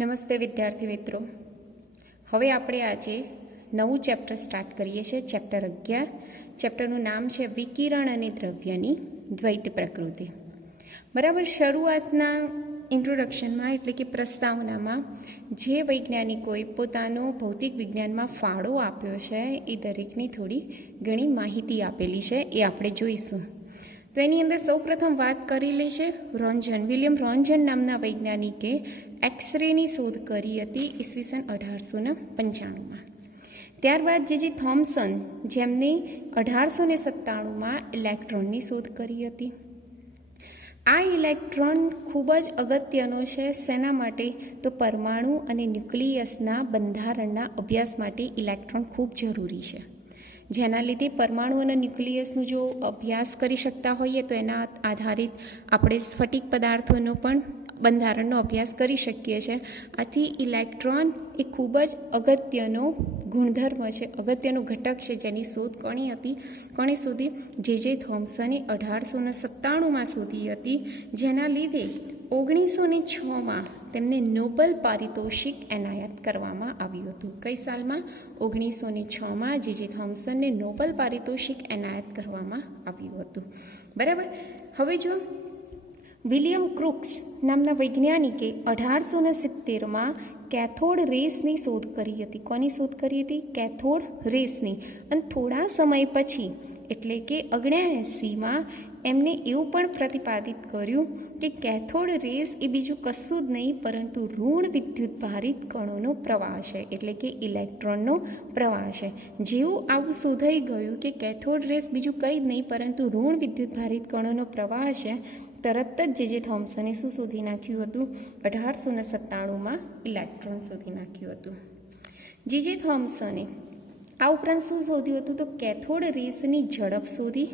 નમસ્તે વિદ્યાર્થી મિત્રો, હવે આપણે આજે નવું ચેપ્ટર સ્ટાર્ટ કરીએ છીએ. ચેપ્ટર 11. ચેપ્ટરનું નામ છે વિકિરણ અને દ્રવ્યની દ્વૈત પ્રકૃતિ. બરાબર. શરૂઆતના ઇન્ટ્રોડક્શનમાં એટલે કે પ્રસ્તાવનામાં જે વૈજ્ઞાનિકોએ પોતાનો ભૌતિક વિજ્ઞાનમાં ફાળો આપ્યો છે એ દરેકની થોડી ઘણી માહિતી આપેલી છે, એ આપણે જોઈશું. તો એની અંદર સૌપ્રથમ વાત કરેલી છે રોન્ઝન. વિલિયમ રોન્ઝન નામના વૈજ્ઞાનિકે એક્સરેની શોધ કરી હતી ઈસવીસન 1895માં. ત્યારબાદ જે થોમ્સન, જેમને 1897માં ઇલેક્ટ્રોનની શોધ કરી હતી. આ ઇલેક્ટ્રોન ખૂબ જ અગત્યનો છે. શેના માટે? તો પરમાણુ અને ન્યુક્લિયસના બંધારણના અભ્યાસ માટે ઇલેક્ટ્રોન ખૂબ જરૂરી છે. જેના લીધે પરમાણુ અને ન્યુક્લિયસનો જો અભ્યાસ કરી શકતા હોઈએ તો એના આધારિત આપણે સ્ફટિક પદાર્થોનો પણ બંધારણનો અભ્યાસ કરી શકીએ છીએ. આથી ઇલેક્ટ્રોન એ ખૂબ જ અગત્યનો ગુણધર્મ છે, અગત્યનો ઘટક છે, જેની શોધ કોણે શોધી? જે થોમ્સને 1897માં શોધી હતી. જેના લીધે 1906માં તેમને નોબેલ પારિતોષિક એનાયત કરવામાં આવ્યું હતું. કઈ સાલમાં? 1906માં જે થોમ્સનને નોબેલ પારિતોષિક એનાયત કરવામાં આવ્યું હતું. બરાબર. હવે જો વિલિયમ ક્રુક્સ નામના વૈજ્ઞાનિકે 1870માં કેથોડ રેસની શોધ કરી હતી. કોની શોધ કરી હતી? કેથોડ રેસની. અને થોડા સમય પછી એટલે કે 1979માં એમને એવું પણ પ્રતિપાદિત કર્યું કે કેથોડ રેસ એ બીજું કશું જ નહીં પરંતુ ઋણ વિદ્યુત ભારિત કણોનો પ્રવાહ છે, એટલે કે ઇલેક્ટ્રોનનો પ્રવાહ છે. જેવું આવું શોધાઈ ગયું કે કેથોડ રેસ બીજું કંઈ જ નહીં પરંતુ ઋણ વિદ્યુત ભારિત કણોનો પ્રવાહ છે, તરત જ જે થોમ્સને શું શોધી નાખ્યું હતું? 1897માં ઇલેક્ટ્રોન શોધી નાખ્યું હતું. જે થોમ્સને આ ઉપરાંત શું શોધ્યું હતું? તો કેથોડ રેસની ઝડપ શોધી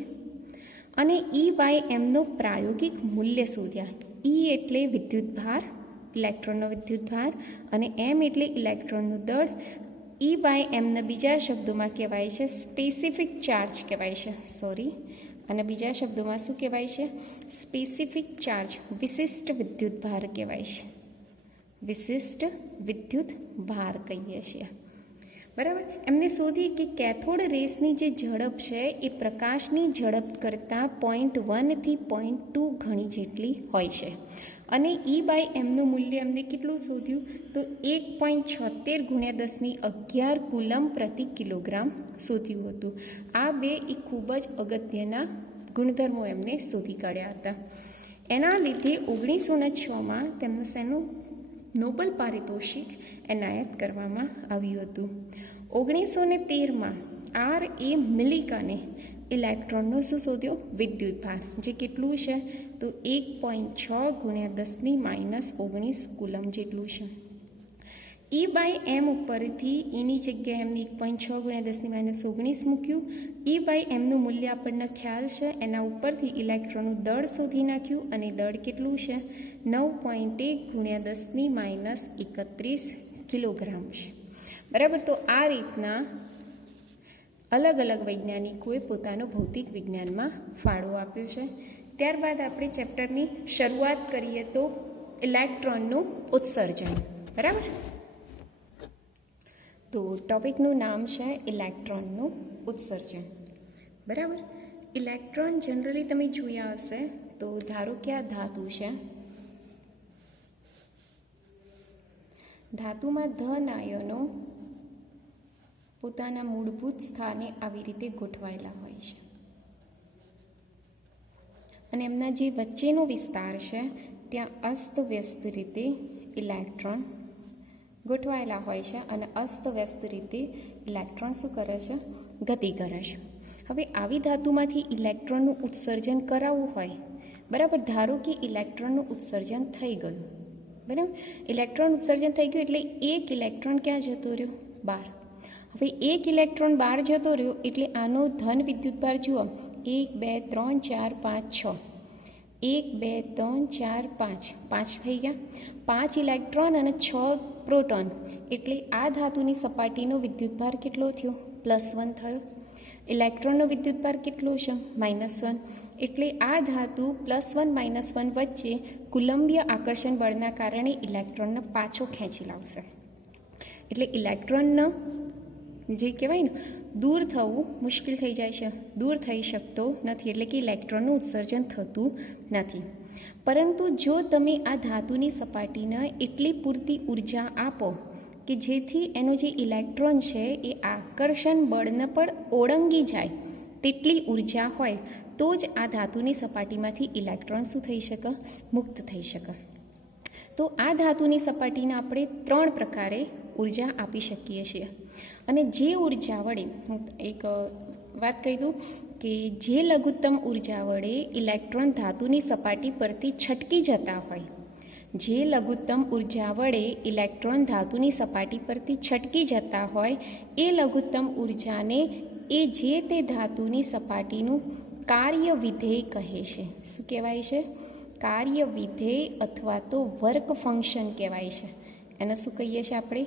અને E/mનો પ્રાયોગિક મૂલ્ય શોધ્યા. E એટલે વિદ્યુતભાર, ઇલેક્ટ્રોનનો વિદ્યુતભાર, અને m એટલે ઇલેક્ટ્રોનનું દળ. E/mના બીજા શબ્દોમાં કહેવાય છે સ્પેસિફિક ચાર્જ કહેવાય છે. અને બીજા શબ્દોમાં શું કહેવાય છે? સ્પેસિફિક ચાર્જ, વિશિષ્ટ વિદ્યુતભાર કહેવાય છે. વિશિષ્ટ વિદ્યુતભાર કહીએ છીએ. બરાબર. એમને શોધી કે કેથોડ રેસની જે ઝડપ છે એ પ્રકાશની ઝડપ કરતાં 0.1 થી 0.2 ગણી જેટલી હોય છે. અને E/mનું મૂલ્ય એમને કેટલું શોધ્યું? તો 1.76 × 1011 કુલમ પ્રતિ કિલોગ્રામ શોધ્યું હતું. આ બે એ ખૂબ જ અગત્યના ગુણધર્મો એમને શોધી કાઢ્યા હતા. એના લીધે 1906માં તેમને શેનું નોબેલ પારિતોષિક એનાયત કરવામાં આવ્યું હતું. 1913માં R.A. મિલિકને ઇલેક્ટ્રોનનો શું શોધ્યો? વિદ્યુતભાર. જે કેટલું છે? તો 1.6 × 10 - 19 કુલમ જેટલું છે. E/m ઉપરથી એની જગ્યાએ એમને 1.6 × 10 - 19 મૂક્યું. E/mનું મૂલ્ય આપણને ખ્યાલ છે, એના ઉપરથી ઇલેક્ટ્રોનનું દળ શોધી નાખ્યું અને દળ કેટલું છે? 9.1 × 10 - 31 કિલોગ્રામ છે. બરાબર. તો આ રીતના અલગ અલગ વૈજ્ઞાનિકોએ પોતાનો ભૌતિક વિજ્ઞાનમાં ફાળો આપ્યો છે. ત્યારબાદ આપણે ચેપ્ટરની શરૂઆત કરીએ તો ઇલેક્ટ્રોનનું ઉત્સર્જન. બરાબર. તો ટોપિકનું નામ છે ઇલેક્ટ્રોનનું ઉત્સર્જન. બરાબર. ઇલેક્ટ્રોન જનરલી તમે જોયા હશે તો ધારો કે આ ધાતુ છે. ધાતુમાં ધન આયનો પોતાના મૂળભૂત સ્થાને આવી રીતે ગોઠવાયેલા હોય છે અને એમના જે વચ્ચેનો વિસ્તાર છે ત્યાં અસ્તવ્યસ્ત રીતે ઇલેક્ટ્રોન ગોઠવાયેલા હોય છે અને અસ્તવ્યસ્ત રીતે ઇલેક્ટ્રોન શું કરે છે? ગતિ કરે છે. હવે આવી ધાતુમાંથી ઇલેક્ટ્રોનનું ઉત્સર્જન કરાવવું હોય, બરાબર. ધારો કે ઇલેક્ટ્રોનનું ઉત્સર્જન થઈ ગયું. બરાબર. ઇલેક્ટ્રોન ઉત્સર્જન થઈ ગયું એટલે એક ઇલેક્ટ્રોન ક્યાં જતો રહ્યો? બહાર. હવે એક ઇલેક્ટ્રોન બહાર જતો રહ્યો એટલે આનો ધન વિદ્યુતભાર જુઓ, 1 2 3 4 5 6. 1 2 3 4 5 5 થઈ ગયા. 5 ઇલેક્ટ્રોન અને 6 પ્રોટોન એટલે આ ધાતુની સપાટીનો વિદ્યુતભાર કેટલો થયો? +1 થયો. ઇલેક્ટ્રોનનો વિદ્યુતભાર કેટલો છે? -1. એટલે આ ધાતુ +1 - 1 વચ્ચે કુલંબીય આકર્ષણ બળના કારણે ઇલેક્ટ્રોનને પાછો ખેંચી લાવશે. એટલે ઇલેક્ટ્રોનને જે કહેવાય ને દૂર થવું મુશ્કેલ થઈ જાય છે, દૂર થઈ શકતો નથી, એટલે કે ઇલેક્ટ્રોનનું ઉત્સર્જન થતું નથી. પરંતુ જો તમે આ ધાતુની સપાટીને એટલી પૂરતી ઉર્જા આપો કે જેથી એનો જે ઇલેક્ટ્રોન છે એ આકર્ષણ બળને પણ ઓળંગી જાય તેટલી ઉર્જા હોય તો જ આ ધાતુની સપાટીમાંથી ઇલેક્ટ્રોન શું થઈ શકે? મુક્ત થઈ શકે. તો આ ધાતુની સપાટીને આપણે 3 પ્રકારે ઉર્જા આપી શકીએ છીએ. અને જે ઉર્જા વડે હું એક વાત કહી દઉં કે જે લઘુત્તમ ઉર્જા વડે ઇલેક્ટ્રોન ધાતુની સપાટી પરથી છટકી જતા હોય, જે લઘુત્તમ ઉર્જા વડે ઇલેક્ટ્રોન ધાતુની સપાટી પરથી છટકી જતા હોય એ લઘુત્તમ ઉર્જાને એ જે તે ધાતુની સપાટીનું કાર્ય વિધેય કહે છે. શું કહેવાય છે? કાર્ય વિધેય અથવા તો વર્ક ફંક્શન કહેવાય છે. એને શું કહીએ છીએ આપણે?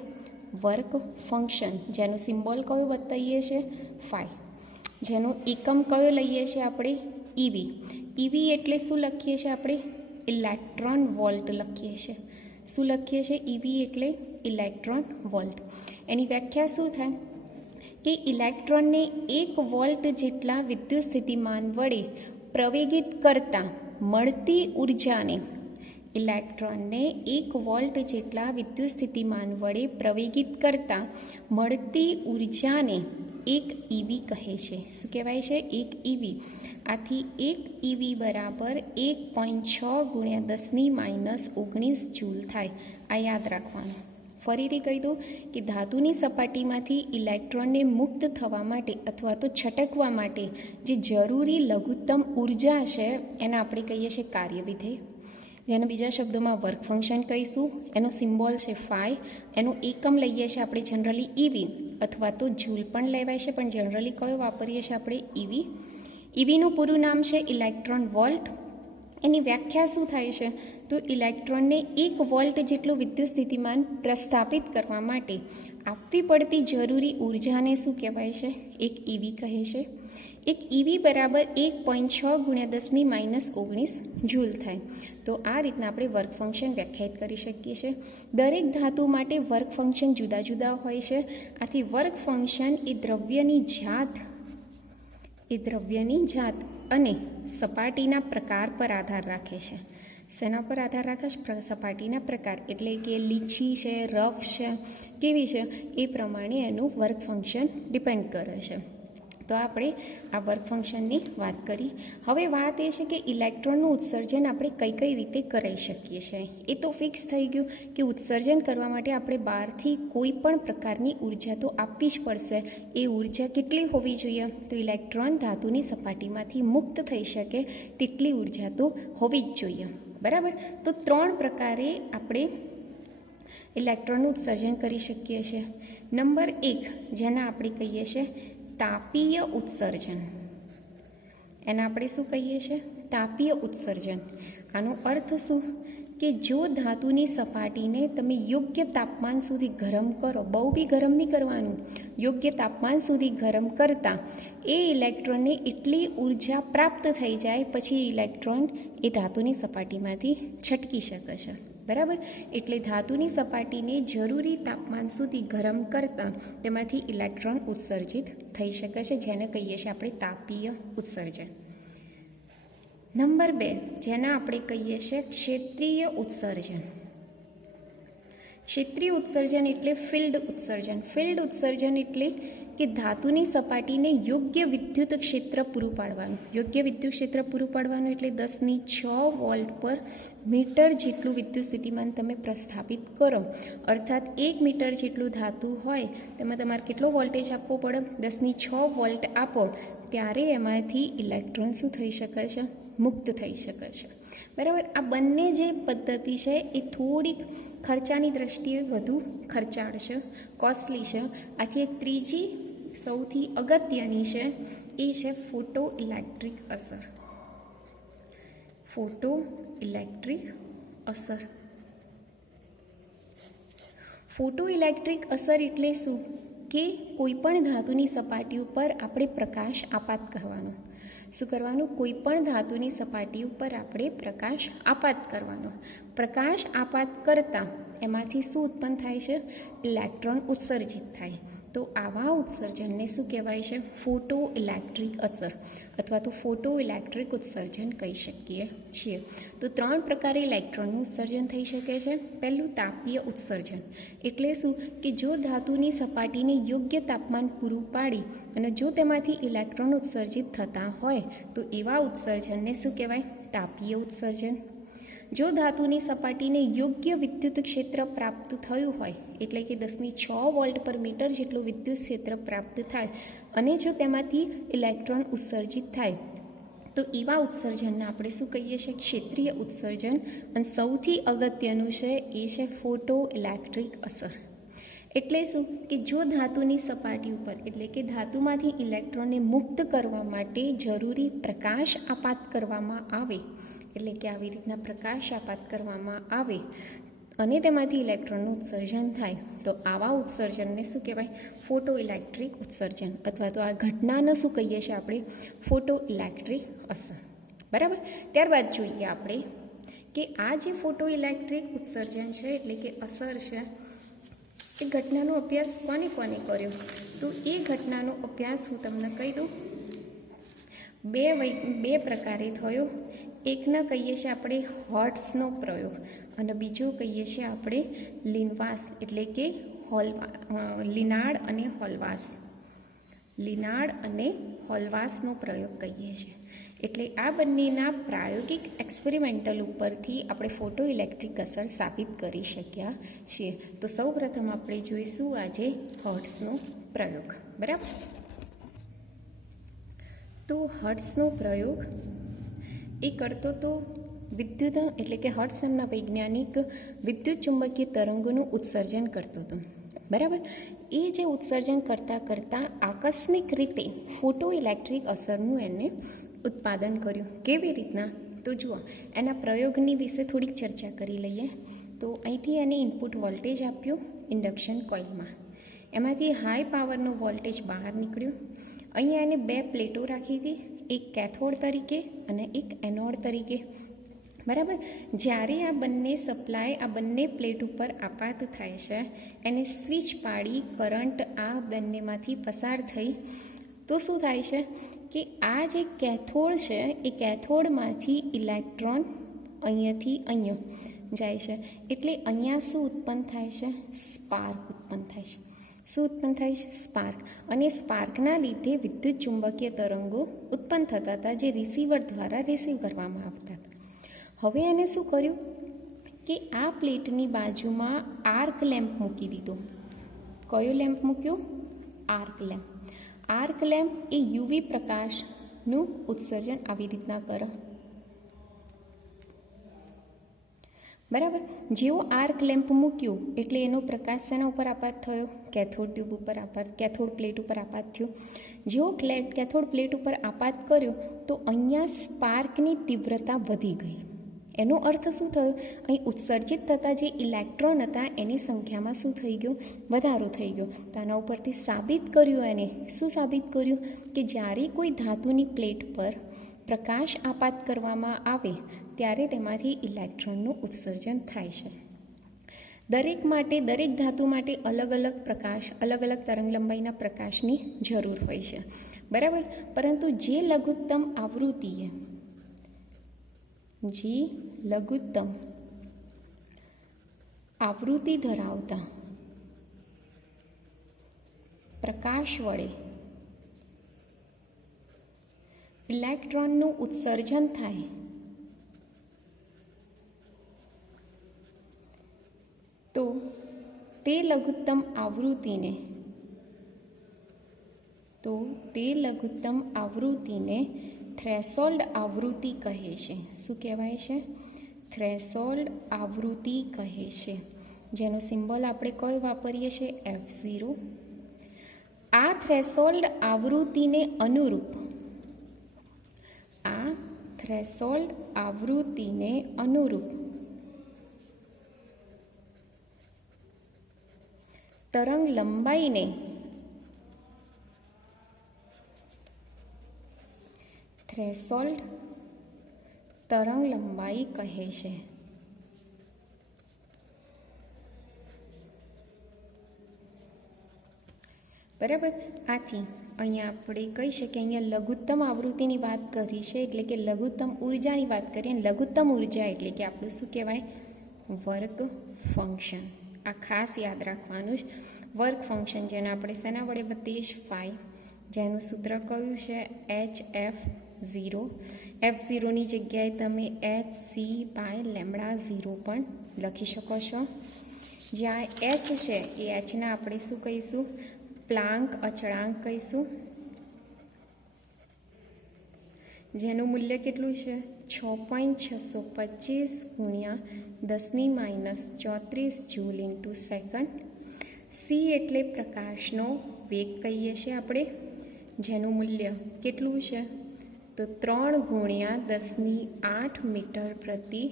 Work function. જેનો સિમ્બોલ કયો બતાવીએ છીએ? φ. જેનો એકમ કયો લઈએ છીએ આપણે? EV. EV એટલે શું લખીએ છીએ આપણે? ઇલેક્ટ્રોન વોલ્ટ લખીએ છીએ. શું લખીએ છીએ? EV એટલે ઇલેક્ટ્રોન વોલ્ટ. એની વ્યાખ્યા શું થાય કે ઇલેક્ટ્રોનને 1 વોલ્ટ જેટલા વિદ્યુત સ્થિતિમાન વડે પ્રવેગિત કરતા મળતી ઉર્જાને ઇલેક્ટ્રોનને 1 વોલ્ટ જેટલા વિદ્યુત સ્થિતિમાન વડે પ્રવેગિત કરતા મળતી ઉર્જાને 1 EV કહે છે. શું કહેવાય છે? 1 EV. આથી 1 EV બરાબર 1.6 × 10 - 19 જૂલ થાય. આ યાદ રાખવાનું. ફરીથી કહી દઉં કે ધાતુની સપાટીમાંથી ઇલેક્ટ્રોનને મુક્ત થવા માટે અથવા તો છટકવા માટે જે જરૂરી લઘુત્તમ ઉર્જા છે એને આપણે કહીએ છીએ કાર્ય વિધેય, જેને બીજા શબ્દોમાં વર્ક ફંક્શન કહીશું. એનો સિમ્બોલ છે φ. એનું એકમ લઈએ છીએ આપણે જનરલી EV અથવા તો જૂલ પણ લેવાય છે, પણ જનરલી કયો વાપરીએ છીએ આપણે? EV. EVનું પૂરું નામ છે ઇલેક્ટ્રોન વોલ્ટ. એની વ્યાખ્યા શું થાય છે? તો ઇલેક્ટ્રોનને 1 વોલ્ટ જેટલું વિદ્યુત સ્થિતિમાન પ્રસ્થાપિત કરવા માટે આપવી પડતી જરૂરી ઉર્જાને શું કહેવાય છે? 1 EV કહે છે. 1 EV બરાબર 1.6 × 10 - 19 જૂલ થાય. તો આ રીતના આપણે વર્ક ફંક્શન વ્યાખ્યાયિત કરી શકીએ છીએ. દરેક ધાતુ માટે વર્ક ફંક્શન જુદા જુદા હોય છે. આથી વર્ક ફંક્શન એ દ્રવ્યની જાત અને સપાટીના પ્રકાર પર આધાર રાખે છે. શેના પર આધાર રાખે છે? સપાટીના પ્રકાર. એટલે કે લીચી છે, રફ છે, કેવી છે, એ પ્રમાણે એનું વર્ક ફંક્શન ડિપેન્ડ કરે છે. તો આપણે આ વર્ક ફંક્શનની વાત કરી. હવે વાત એ છે કે ઇલેક્ટ્રોનનું ઉત્સર્જન આપણે કઈ કઈ રીતે કરી શકીએ છીએ. એ તો ફિક્સ થઈ ગયું કે ઉત્સર્જન કરવા માટે આપણે બહારથી કોઈ પણ પ્રકારની ઉર્જા તો આપવી જ પડશે. એ ઉર્જા કેટલી હોવી જોઈએ? તો ઇલેક્ટ્રોન ધાતુની સપાટીમાંથી મુક્ત થઈ શકે તેટલી ઉર્જા તો હોવી જ જોઈએ. બરાબર. તો 3 પ્રકારે આપણે ઇલેક્ટ્રોનનું ઉત્સર્જન કરી શકીએ છીએ. નંબર 1 જેને આપણે કહીએ છીએ તાપીય ઉત્સર્જન. એને આપણે શું કહીએ છીએ? તાપીય ઉત્સર્જન. આનો અર્થ શું? કે જો ધાતુની સપાટીને તમે યોગ્ય તાપમાન સુધી ગરમ કરો, બહુ બી ગરમ નહીં કરવાનું, યોગ્ય તાપમાન સુધી ગરમ કરતા એ ઇલેક્ટ્રોનને એટલી ઉર્જા પ્રાપ્ત થઈ જાય પછી ઇલેક્ટ્રોન એ ધાતુની સપાટીમાંથી છટકી શકે છે. બરાબર. એટલે ધાતુની સપાટીને જરૂરી તાપમાન સુધી ગરમ કરતાં તેમાંથી ઇલેક્ટ્રોન ઉત્સર્જિત થઈ શકે છે, જેને કહીએ છીએ આપણે તાપીય ઉત્સર્જન. નંબર 2 જેને આપણે કહીએ છીએ ક્ષેત્રીય ઉત્સર્જન. ક્ષેત્રીય ઉત્સર્જન એટલે ફિલ્ડ ઉત્સર્જન. ફિલ્ડ ઉત્સર્જન એટલે કે ધાતુની સપાટીને યોગ્ય વિદ્યુત ક્ષેત્ર પૂરું પાડવાનું. યોગ્ય વિદ્યુત ક્ષેત્ર પૂરું પાડવાનું એટલે 10⁶ વોલ્ટ પર મીટર જેટલું વિદ્યુત સ્થિતિમાન તમે પ્રસ્થાપિત કરો. અર્થાત 1 મીટર જેટલું ધાતુ હોય તેમાં તમારે કેટલો વોલ્ટેજ આપવો પડે? 10⁶ વોલ્ટ આપો ત્યારે એમાંથી ઇલેક્ટ્રોન શું થઈ શકે છે? મુક્ત થઈ શકે છે. બરાબર. આ બંને જે પદ્ધતિ છે એ થોડીક ખર્ચાની દ્રષ્ટિએ વધુ ખર્ચાળ છે, કોસ્ટલી છે. આથી એક ત્રીજી સૌથી અગત્યની છે એ છે ફોટો ઇલેક્ટ્રિક અસર. ફોટો ઇલેક્ટ્રિક અસર. ફોટો ઇલેક્ટ્રિક અસર એટલે શું? કે કોઈ પણ ધાતુની સપાટી ઉપર આપણે પ્રકાશ આપાત કરવાનો. શું કરવાનું? કોઈ પણ ધાતુની સપાટી ઉપર આપણે પ્રકાશ આપાત કરવાનો. પ્રકાશ આપાત કરતાં એમાંથી શું ઉત્પન્ન થાય છે? ઇલેક્ટ્રોન ઉત્સર્જિત થાય. તો આવા ઉત્સર્જનને શું કહેવાય છે? ફોટો ઇલેક્ટ્રિક અસર અથવા તો ફોટો ઇલેક્ટ્રિક ઉત્સર્જન કહી શકીએ છીએ. તો 3 પ્રકારે ઇલેક્ટ્રોનનું ઉત્સર્જન થઈ શકે છે. પહેલું તાપીય ઉત્સર્જન, એટલે શું કે જો ધાતુની સપાટીને યોગ્ય તાપમાન પૂરું પાડી અને જો તેમાંથી ઇલેક્ટ્રોન ઉત્સર્જિત થતા હોય તો એવા ઉત્સર્જનને શું કહેવાય? તાપીય ઉત્સર્જન. જો ધાતુની સપાટીને યોગ્ય વિદ્યુત ક્ષેત્ર પ્રાપ્ત થયું હોય, એટલે કે 10⁶ વોલ્ટ પર મીટર જેટલું વિદ્યુત ક્ષેત્ર પ્રાપ્ત થાય અને જો તેમાંથી ઇલેક્ટ્રોન ઉત્સર્જિત થાય તો એવા ઉત્સર્જનને આપણે શું કહીએ છીએ? ક્ષેત્રીય ઉત્સર્જન. અને સૌથી અગત્યનું છે એ છે ફોટો ઇલેક્ટ્રિક અસર. એટલે શું કે જો ધાતુની સપાટી ઉપર એટલે કે ધાતુમાંથી ઇલેક્ટ્રોનને મુક્ત કરવા માટે જરૂરી પ્રકાશ આપાત કરવામાં આવે, એટલે કે આવી રીતના પ્રકાશ આપાત કરવામાં આવે અને તેમાંથી ઇલેક્ટ્રોનનું ઉત્સર્જન થાય તો આવા ઉત્સર્જનને શું કહેવાય? ફોટો ઇલેક્ટ્રિક ઉત્સર્જન અથવા તો આ ઘટનાને શું કહીએ છીએ આપણે? ફોટો ઇલેક્ટ્રિક અસર. બરાબર. ત્યારબાદ જોઈએ આપણે કે આ જે ફોટો ઇલેક્ટ્રિક ઉત્સર્જન છે એટલે કે અસર છે એ ઘટનાનો અભ્યાસ કોને કર્યો? તો એ ઘટનાનો અભ્યાસ હું તમને કહી દઉં. બે પ્રકારે થયો. એકને કહીએ છીએ આપણે હર્ટ્ઝનો પ્રયોગ અને બીજો કહીએ છીએ આપણે લિનવાસ એટલે કે લિનાર્ડ અને હોલવાસનો પ્રયોગ કહીએ છીએ. એટલે આ બંનેના પ્રાયોગિક એક્સપેરિમેન્ટલ ઉપરથી આપણે ફોટો ઇલેક્ટ્રિક અસર સાબિત કરી શક્યા છીએ. તો સૌપ્રથમ આપણે જોઈશું આજે હર્ટ્ઝનો પ્રયોગ. બરાબર. તો હર્ટ્ઝનો પ્રયોગ એ કરતો તો વિદ્યુત એટલે કે હર્ટ્ઝ નામના વૈજ્ઞાનિક વિદ્યુત ચુંબકીય તરંગોનું ઉત્સર્જન કરતો હતો. બરાબર. એ જે ઉત્સર્જન કરતાં આકસ્મિક રીતે ફોટો ઇલેક્ટ્રિક અસરનું એને ઉત્પાદન કર્યું. કેવી રીતના? તો જુઓ, એના પ્રયોગની વિશે થોડીક ચર્ચા કરી લઈએ. તો અહીંથી એને ઇનપુટ વોલ્ટેજ આપ્યું ઇન્ડક્શન કોઇલમાં. એમાંથી હાઈ પાવરનો વોલ્ટેજ બહાર નીકળ્યો. અહીંયા એને 2 પ્લેટો રાખી હતી, એક કેથોડ તરીકે અને એક એનોડ તરીકે. બરાબર. જ્યારે આ બંને પ્લેટ ઉપર આપાત થાય છે, એને સ્વિચ પાડી કરંટ આ બંનેમાંથી પસાર થઈ તો શું થાય છે કે આ જે કેથોડ છે એ કેથોડમાંથી ઇલેક્ટ્રોન અહીંયાથી અહીંયા જાય છે. એટલે અહીંયા શું ઉત્પન્ન થાય છે? સ્પાર્ક ઉત્પન્ન થાય છે. શું ઉત્પન્ન થાય છે? સ્પાર્ક. અને સ્પાર્કના લીધે વિદ્યુત ચુંબકીય તરંગો ઉત્પન્ન થતા હતા જે રિસીવર દ્વારા રિસીવ કરવામાં આવતા હતા. હવે એને શું કર્યું કે આ પ્લેટની બાજુમાં આર્ક લેમ્પ મૂકી દીધો. કયો લેમ્પ મૂક્યો? Arc lamp. આર્ક લેમ્પ એ યુવી પ્રકાશનું ઉત્સર્જન આવી રીતના કરે. બરાબર. જેવો આર્ક લેમ્પ મૂક્યો એટલે એનો પ્રકાશ શેના ઉપર આપાત થયો? કેથોડ ટ્યુબ ઉપર કેથોડ પ્લેટ ઉપર આપાત થયો. જેવો કેથોડ પ્લેટ ઉપર આપાત કર્યો તો અહીંયા સ્પાર્કની તીવ્રતા વધી ગઈ. એનો અર્થ શું થયો? અહીં ઉત્સર્જિત થતા જે ઇલેક્ટ્રોન હતા એની સંખ્યામાં શું થઈ ગયો? વધારો થઈ ગયો. તો આના ઉપરથી સાબિત કર્યું એને. શું સાબિત કર્યું? કે જ્યારે કોઈ ધાતુની પ્લેટ પર પ્રકાશ આપાત કરવામાં આવે ત્યારે તેમાંથી ઇલેક્ટ્રોનનું ઉત્સર્જન થાય છે. દરેક ધાતુ માટે અલગ અલગ તરંગલંબાઈના પ્રકાશની જરૂર હોય છે. બરાબર. પરંતુ જે લઘુત્તમ આવૃત્તિ ધરાવતા પ્રકાશ વડે ઇલેક્ટ્રોનનું ઉત્સર્જન થાય તો તે લઘુત્તમ આવૃત્તિને થ્રેશોલ્ડ આવૃત્તિ કહે છે. શું કહેવાય છે? થ્રેશોલ્ડ આવૃત્તિ કહે છે. જેનો સિમ્બોલ આપણે કયો વાપરીએ છીએ? F0. આ થ્રેશોલ્ડ આવૃત્તિને અનુરૂપ તરંગ લંબાઈને થ્રેશોલ્ડ તરંગ લંબાઈ કહે છે. બરાબર. આથી અહીંયા આપણે કહી શકીએ અહીંયા લઘુત્તમ આવૃત્તિની વાત કરી છે, એટલે કે લઘુત્તમ ઉર્જાની વાત કરીએ. લઘુત્તમ ઉર્જા એટલે કે આપણું શું કહેવાય? Work function. આ ખાસ યાદ રાખવાનું જ. વર્ક ફંક્શન જેને આપણે શેના વડે બતાવીએ છીએ? ફાઈ, જેનું સૂત્ર કયું છે? HF0. F0ની જગ્યાએ તમે HC/λ0 પણ લખી શકો છો. જ્યાં H છે એ Hના આપણે શું કહીશું? પ્લાન્ક અચળાંક કહીશું, જેનું મૂલ્ય કેટલું છે? 6.625 × 10⁻34 જૂલ ઇન્ટુ સેકન્ડ. સી એટલે પ્રકાશનો વેગ કહીએ છીએ આપણે, જેનું મૂલ્ય કેટલું છે? તો 3 × 10⁸ મીટર પ્રતિ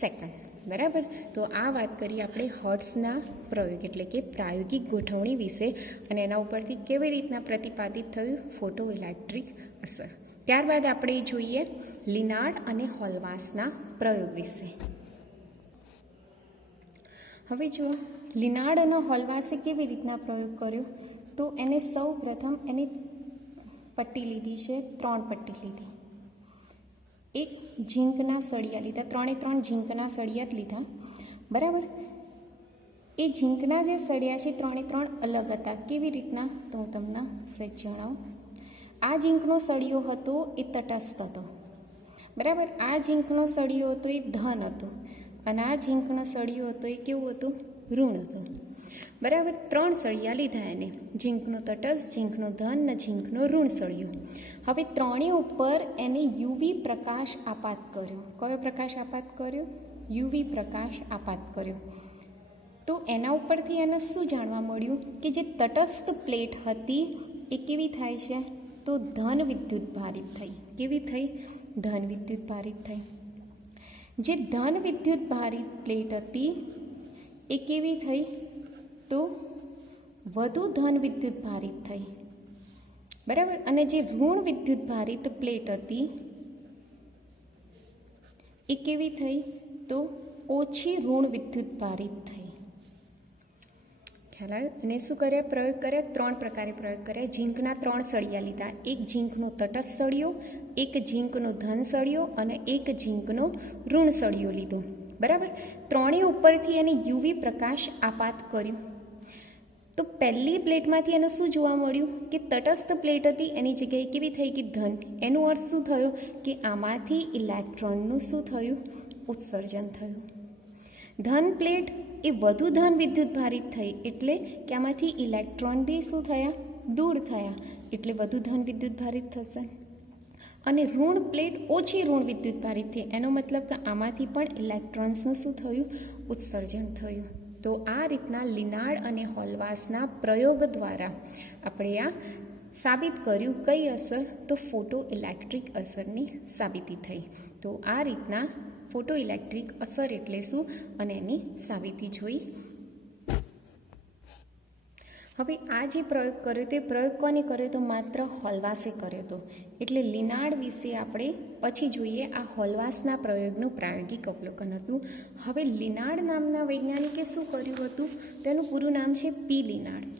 સેકન્ડ. બરાબર. તો આ વાત કરી આપણે હર્ટ્ઝના પ્રયોગ એટલે કે પ્રાયોગિક ગોઠવણી વિશે, અને એના ઉપરથી કેવી રીતના પ્રતિપાદિત થયું ફોટો ઇલેક્ટ્રિક અસર. ત્યારબાદ આપણે જોઈએ લિનાર્ડ અને હોલવાસના પ્રયોગ વિશે. હવે જુઓ, લિનાર્ડ અને હોલવાસે કેવી રીતના પ્રયોગ કર્યો? તો એને સૌ પ્રથમ એની પટ્ટી લીધી છે, 3 પટ્ટી લીધી. એક ઝીંકના સળિયા લીધા, 3 ઝીંકના સળિયા જ લીધા. બરાબર. એ ઝીંકના જે સળિયા છે 3 અલગ હતા. કેવી રીતના? તો હું તમને સહેજ જણાવું. આ ઝીંકનો સળિયો હતો એ તટસ્થ હતો. બરાબર. આ ઝીંકનો સળિયો હતો એ ધન હતો, અને આ ઝીંકનો સળિયો હતો એ કેવું હતું? ઋણ હતું. બરાબર. 3 સળિયા લીધા એને, ઝીંકનો તટસ્થ, ઝીંકનો ધન ને ઝીંકનો ઋણ સળિયો. હવે ત્રણેય ઉપર એને યુવી પ્રકાશ આપાત કર્યો. કયો પ્રકાશ આપાત કર્યો? યુવી પ્રકાશ આપાત કર્યો. તો એના ઉપરથી એને શું જાણવા મળ્યું? કે જે તટસ્થ પ્લેટ હતી એ કેવી થાય છે? તો ધન વિદ્યુત ભારિત થઈ. કેવી થઈ? ધન વિદ્યુત ભારિત થઈ. જે ધન વિદ્યુત ભારિત પ્લેટ હતી એ કેવી થઈ? તો વધુ ધન વિદ્યુત ભારિત થઈ. બરાબર. અને જે ઋણ વિદ્યુત ભારિત પ્લેટ હતી એ કેવી થઈ? તો ઓછી ઋણ વિદ્યુત ભારિત થઈ. ખ્યાલ આવ્યો? અને શું કર્યા? પ્રયોગ કર્યા. 3 પ્રકારે પ્રયોગ કર્યા. ઝીંકના 3 સળિયા લીધા. એક ઝીંકનો તટસ્થ સળિયો, એક ઝીંકનો ધન સળિયો અને એક ઝીંકનો ઋણ સળિયો લીધો. બરાબર. ત્રણેય ઉપરથી એને યુવી પ્રકાશ આપાત કર્યું. તો પહેલી પ્લેટમાંથી એને શું જોવા મળ્યું? કે તટસ્થ પ્લેટ હતી એની જગ્યાએ કેવી થઈ ગઈ? ધન. એનો અર્થ શું થયો? કે આમાંથી ઇલેક્ટ્રોનનું શું થયું? ઉત્સર્જન થયું. ધન પ્લેટ એ વધુ ધન વિદ્યુત ભારિત થઈ, એટલે કે આમાંથી ઇલેક્ટ્રોન બી શું થયા? દૂર થયા, એટલે વધુ ધન વિદ્યુત ભારિત થશે. અને ઋણ પ્લેટ ઓછી ઋણ વિદ્યુત ભારિત થઈ, એનો મતલબ કે આમાંથી પણ ઇલેક્ટ્રોન્સનું શું થયું? ઉત્સર્જન થયું. તો આ રીતના લિનાર્ડ અને હોલવાસના પ્રયોગ દ્વારા આપણે આ સાબિત કર્યું. કઈ અસર? તો ફોટો ઇલેક્ટ્રિક અસરની સાબિતી થઈ. તો આ રીતના ફોટો ઇલેક્ટ્રિક અસર એટલે શું અને એની સાબિતી જોઈ. હવે આ જે પ્રયોગ કર્યો તે પ્રયોગ કોને કર્યો? તો માત્ર હોલવાસે કર્યો હતો. એટલે લિનાર્ડ વિશે આપણે પછી જોઈએ. આ હોલવાસના પ્રયોગનું પ્રાયોગિક અવલોકન હતું. હવે લિનાર્ડ નામના વૈજ્ઞાનિકે શું કર્યું હતું? તેનું પૂરું નામ છે પી લિનાર્ડ.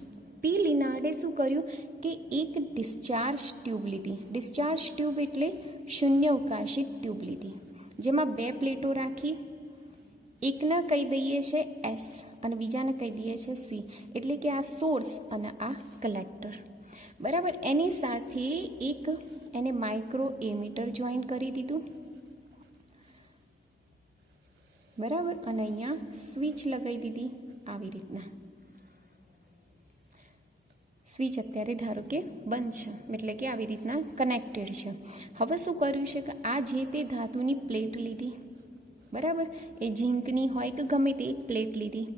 પી લિનાર્ડે શું કર્યું? કે એક ડિસ્ચાર્જ ટ્યુબ લીધી. ડિસ્ચાર્જ ટ્યુબ એટલે શૂન્યાવકાશી ટ્યુબ લીધી, જેમાં 2 પ્લેટો રાખી. એકને કહી દઈએ છે એસ અને બીજાને કહી દઈએ છે સી, એટલે કે આ સોર્સ અને આ કલેક્ટર. બરાબર. એની સાથે એક એને માઇક્રો એમીટર જોઈન કરી દીધું. બરાબર. અને અહીંયા સ્વિચ લગાવી દીધી આવી રીતના. સ્વિચ અત્યારે ધારો કે બંધ છે, એટલે કે આવી રીતના કનેક્ટેડ છે. હવે શું કર્યું છે કે આ જે તે ધાતુની પ્લેટ લીધી. બરાબર. એ ઝીંકની હોય કે ગમે તે એક પ્લેટ લીધી.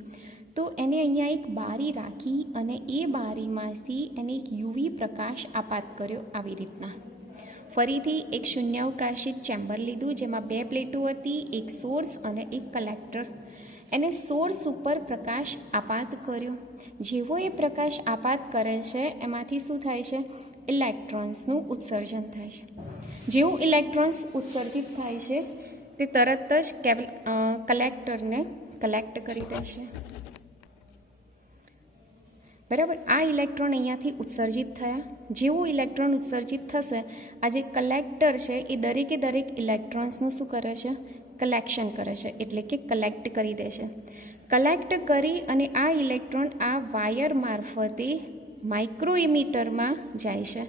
તો એને અહીંયા એક બારી રાખી અને એ બારીમાંથી એને એક યુવી પ્રકાશ આપાત કર્યો આવી રીતના. ફરીથી એક શૂન્યાવકાશી ચેમ્બર લીધું, જેમાં 2 પ્લેટો હતી, એક સોર્સ અને એક કલેક્ટર. એને સોર્સ ઉપર પ્રકાશ આપાત કર્યો. જેવો એ પ્રકાશ આપાત કરે છે એમાંથી શું થાય છે? ઇલેક્ટ્રોન્સનું ઉત્સર્જન થાય છે. જેવું ઇલેક્ટ્રોન્સ ઉત્સર્જિત થાય છે તે તરત જ કલેક્ટરને કલેક્ટ કરી દેશે. બરાબર, આ ઇલેક્ટ્રોન અહીંયાથી ઉત્સર્જિત થયા. જેવું ઇલેક્ટ્રોન ઉત્સર્જિત થશે, આ જે કલેક્ટર છે એ દરેકે દરેક ઇલેક્ટ્રોન્સનું શું કરે છે? કલેક્શન કરે છે, એટલે કે કલેક્ટ કરી દેશે. કલેક્ટ કરી અને આ ઇલેક્ટ્રોન આ વાયર મારફતે માઇક્રો ઇમિટરમાં જાય છે,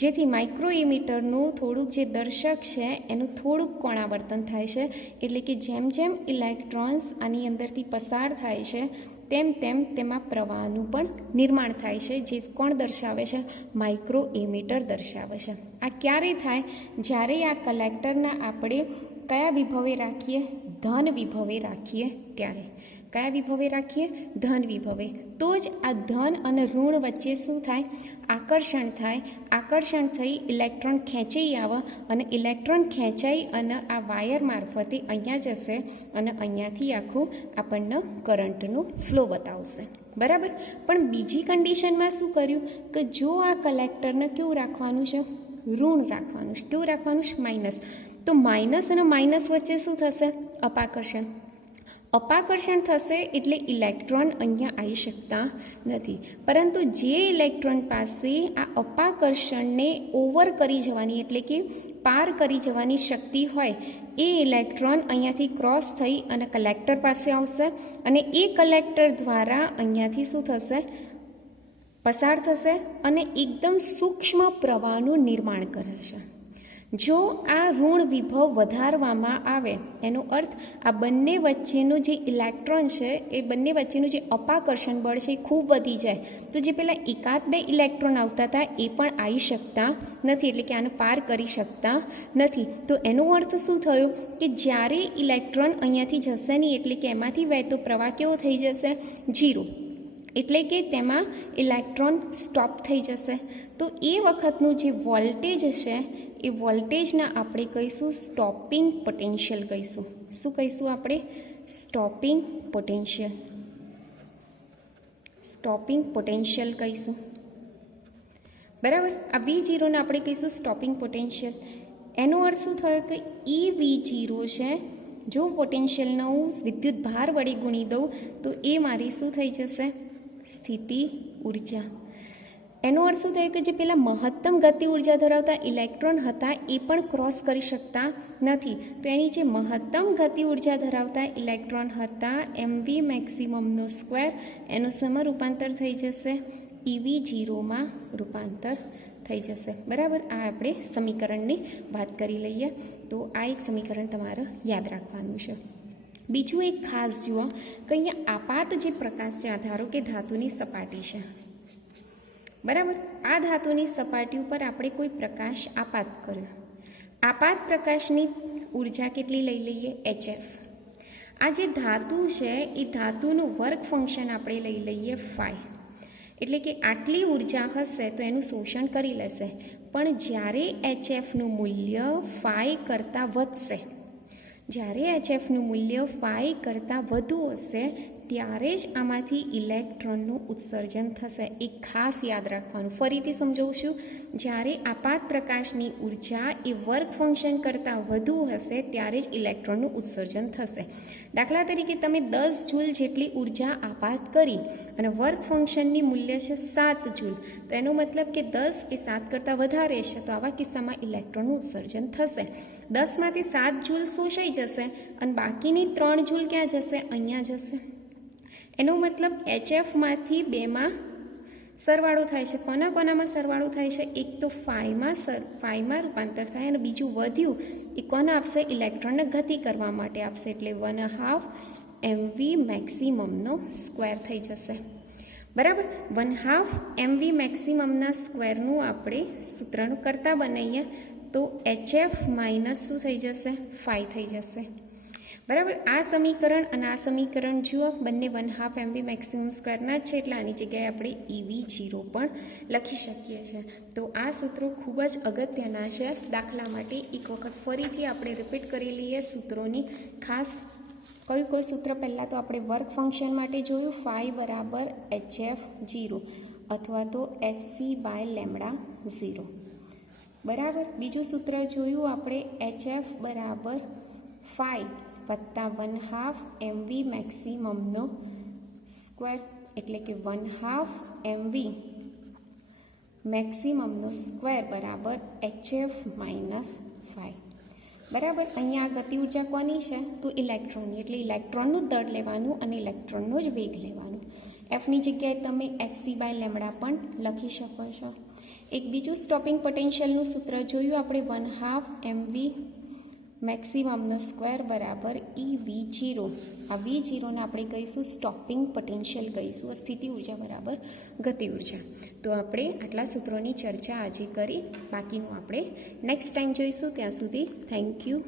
જેથી માઇક્રો ઇમિટરનું થોડુંક જે દર્શક છે એનું થોડુંક કોણાવર્તન થાય છે. એટલે કે જેમ જેમ ઇલેક્ટ્રોન્સ આની અંદરથી પસાર થાય છે તેમ તેમ તેમાં પ્રવાહનું પણ નિર્માણ થાય છે, જે કોણ દર્શાવે છે? માઇક્રો ઇમિટર દર્શાવે છે. આ ક્યારે થાય? જ્યારે આ કલેક્ટરના આપણે કયા વિભવે રાખીએ? ધન વિભવે રાખીએ ત્યારે. કયા વિભવે રાખીએ? ધન વિભવે. તો જ આ ધન અને ઋણ વચ્ચે શું થાય? આકર્ષણ થાય. આકર્ષણ થઈ ઇલેક્ટ્રોન ખેંચાઈ આવે અને ઇલેક્ટ્રોન ખેંચાઈ અને આ વાયર મારફતે અહીંયા જશે અને અહીંયાથી આખું આપણને કરંટનું ફ્લો બતાવશે. બરાબર, પણ બીજી કન્ડિશનમાં શું કર્યું કે જો આ કલેક્ટરને કેવું રાખવાનું છે? ઋણ રાખવાનું છે. કેવું રાખવાનું છે? માઇનસ. તો માઇનસ અને માઇનસ વચ્ચે શું થશે? અપાકર્ષણ. અપાકર્ષણ થશે એટલે ઇલેક્ટ્રોન અહીંયા આવી શકતા નથી. પરંતુ જે ઇલેક્ટ્રોન પાસે આ અપાકર્ષણને ઓવર કરી જવાની એટલે કે પાર કરી જવાની શક્તિ હોય એ ઇલેક્ટ્રોન અહીંયાથી ક્રોસ થઈ અને કલેક્ટર પાસે આવશે અને એ કલેક્ટર દ્વારા અહીંયાથી શું થશે? પસાર થશે અને એકદમ સૂક્ષ્મ પ્રવાહનું નિર્માણ કરે છે. જો આ ઋણ વિભવ વધારવામાં આવે એનો અર્થ આ બંને વચ્ચેનું જે ઇલેક્ટ્રોન છે એ બંને વચ્ચેનું જે અપાકર્ષણ બળ છે એ ખૂબ વધી જાય, તો જે પેલા એકાદ બે ઇલેક્ટ્રોન આવતા હતા એ પણ આવી શકતા નથી, એટલે કે આને પાર કરી શકતા નથી. તો એનો અર્થ શું થયો કે જ્યારે ઇલેક્ટ્રોન અહીંયાથી જશે નહીં એટલે કે એમાંથી વહેતો પ્રવાહ કેવો થઈ જશે? 0. એટલે કે તેમાં ઇલેક્ટ્રોન સ્ટોપ થઈ જશે. તો એ વખતનું જે વોલ્ટેજ છે એ વોલ્ટેજના આપણે કહીશું સ્ટોપિંગ પોટેન્શિયલ કહીશું. શું કહીશું આપણે? Stopping potential. સ્ટોપિંગ પોટેન્શિયલ કહીશું. બરાબર, આ V0ને આપણે કહીશું સ્ટોપિંગ પોટેન્શિયલ. એનો અર્થ શું થયો કે એ V0 છે, જો પોટેન્શિયલને હું વિદ્યુત ભાર વડે ગુણી દઉં તો એ મારી શું થઈ જશે? સ્થિતિ ઉર્જા. એનો અર્થ શું થયો કે જે પેલા મહત્તમ ગતિ ઉર્જા ધરાવતા ઇલેક્ટ્રોન હતા એ પણ ક્રોસ કરી શકતા નથી. તો એની જે મહત્તમ ગતિ ઉર્જા ધરાવતા ઇલેક્ટ્રોન હતા mv મેક્સિમમનો સ્ક્વેર એનું સમરૂપાંતર થઈ જશે EV0માં રૂપાંતર થઈ જશે. બરાબર, આ આપણે સમીકરણની વાત કરી લઈએ. તો આ એક સમીકરણ તમારે યાદ રાખવાનું છે. બીજું એક ખાસ જુઓ કે અહીંયા આપાત જે પ્રકાશ છે, ધારો કે ધાતુની સપાટી છે. બરાબર, આ ધાતુની સપાટી ઉપર આપણે કોઈ પ્રકાશ આપાત કર્યો. આપાત પ્રકાશની ઉર્જા કેટલી લઈ લઈએ? HF. આ જે ધાતુ છે એ ધાતુનું વર્ક ફંક્શન આપણે લઈ લઈએ phi. એટલે કે આટલી ઉર્જા હશે તો એનું શોષણ કરી લેશે. પણ જ્યારે HFનું મૂલ્ય phi કરતાં વધશે, જ્યારે HFનું મૂલ્ય phi કરતાં વધુ હશે ત્યારે જ આમાંથી ઇલેક્ટ્રોનનું ઉત્સર્જન થશે. એ ખાસ યાદ રાખવાનું. ફરીથી સમજાવું છું. જ્યારે આપાત પ્રકાશની ઉર્જા એ વર્ક ફંક્શન કરતાં વધુ હશે ત્યારે જ ઇલેક્ટ્રોનનું ઉત્સર્જન થશે. દાખલા તરીકે તમે 10 જૂલ જેટલી ઉર્જા આપાત કરી અને વર્ક ફંક્શનની મૂલ્ય છે 7 જૂલ, તો એનો મતલબ કે 10 એ 7 કરતાં વધારે છે, તો આવા કિસ્સામાં ઇલેક્ટ્રોનનું ઉત્સર્જન થશે. 10માંથી 7 જૂલ શોષાઈ જશે અને બાકીની 3 જૂલ ક્યાં જશે? અહીંયા જશે. એનો મતલબ HFમાંથી 2માં સરવાળો થાય છે. કોના કોનામાં સરવાળો થાય છે? એક તો phi માં રૂપાંતર થાય અને બીજું વધ્યું એ કોને આપશે? ઇલેક્ટ્રોનને ગતિ કરવા માટે આપશે. એટલે 1/2 mv મેક્સિમમનો સ્ક્વેર થઈ જશે. બરાબર, 1/2 mv મેક્સિમમના સ્ક્વેરનું આપણે સૂત્રનું કરતા બનાવીએ તો HF માઇનસ શું થઈ જશે? phi થઈ જશે. બરાબર, આ સમીકરણ અને આ સમીકરણ જુઓ, બંને 1/2 mv મેક્સિમમ સ્ક્વેરના જ છે, એટલે આની જગ્યાએ આપણે EV0 પણ લખી શકીએ છીએ. તો આ સૂત્રો ખૂબ જ અગત્યના છે દાખલા માટે. એક વખત ફરીથી આપણે રિપીટ કરી લઈએ સૂત્રોની. ખાસ કયું સૂત્ર? પહેલાં તો આપણે વર્ક ફંક્શન માટે જોયું, phi બરાબર HF0 અથવા તો HC/λ0. બરાબર. બીજું સૂત્ર જોયું આપણે HF બરાબર 5 વત્તા 1/2 mv મેક્સિમમનો સ્ક્વેર, એટલે કે 1/2 mv મેક્સિમમનો સ્ક્વેર બરાબર HF -5. બરાબર. અહીંયા ગતિ ઉર્જા કોની છે? તો ઇલેક્ટ્રોનની, એટલે ઇલેક્ટ્રોનનું દળ લેવાનું અને ઇલેક્ટ્રોનનો જ વેગ લેવાનું. એફની જગ્યાએ તમે sc/λ પણ લખી શકો છો. એક બીજું સ્ટોપિંગ પોટેન્શિયલનું સૂત્ર જોયું આપણે 1/2 mv મેક્સિમમનો સ્ક્વેર બરાબર EV0. આ V0ને આપણે કહીશું સ્ટોપિંગ પોટેન્શિયલ કહીશું. સ્થિતિ ઉર્જા બરાબર ગતિ ઉર્જા. તો આપણે આટલા સૂત્રોની ચર્ચા આજે કરી, બાકીનું આપણે નેક્સ્ટ ટાઈમ જોઈશું. ત્યાં સુધી થેન્ક યુ.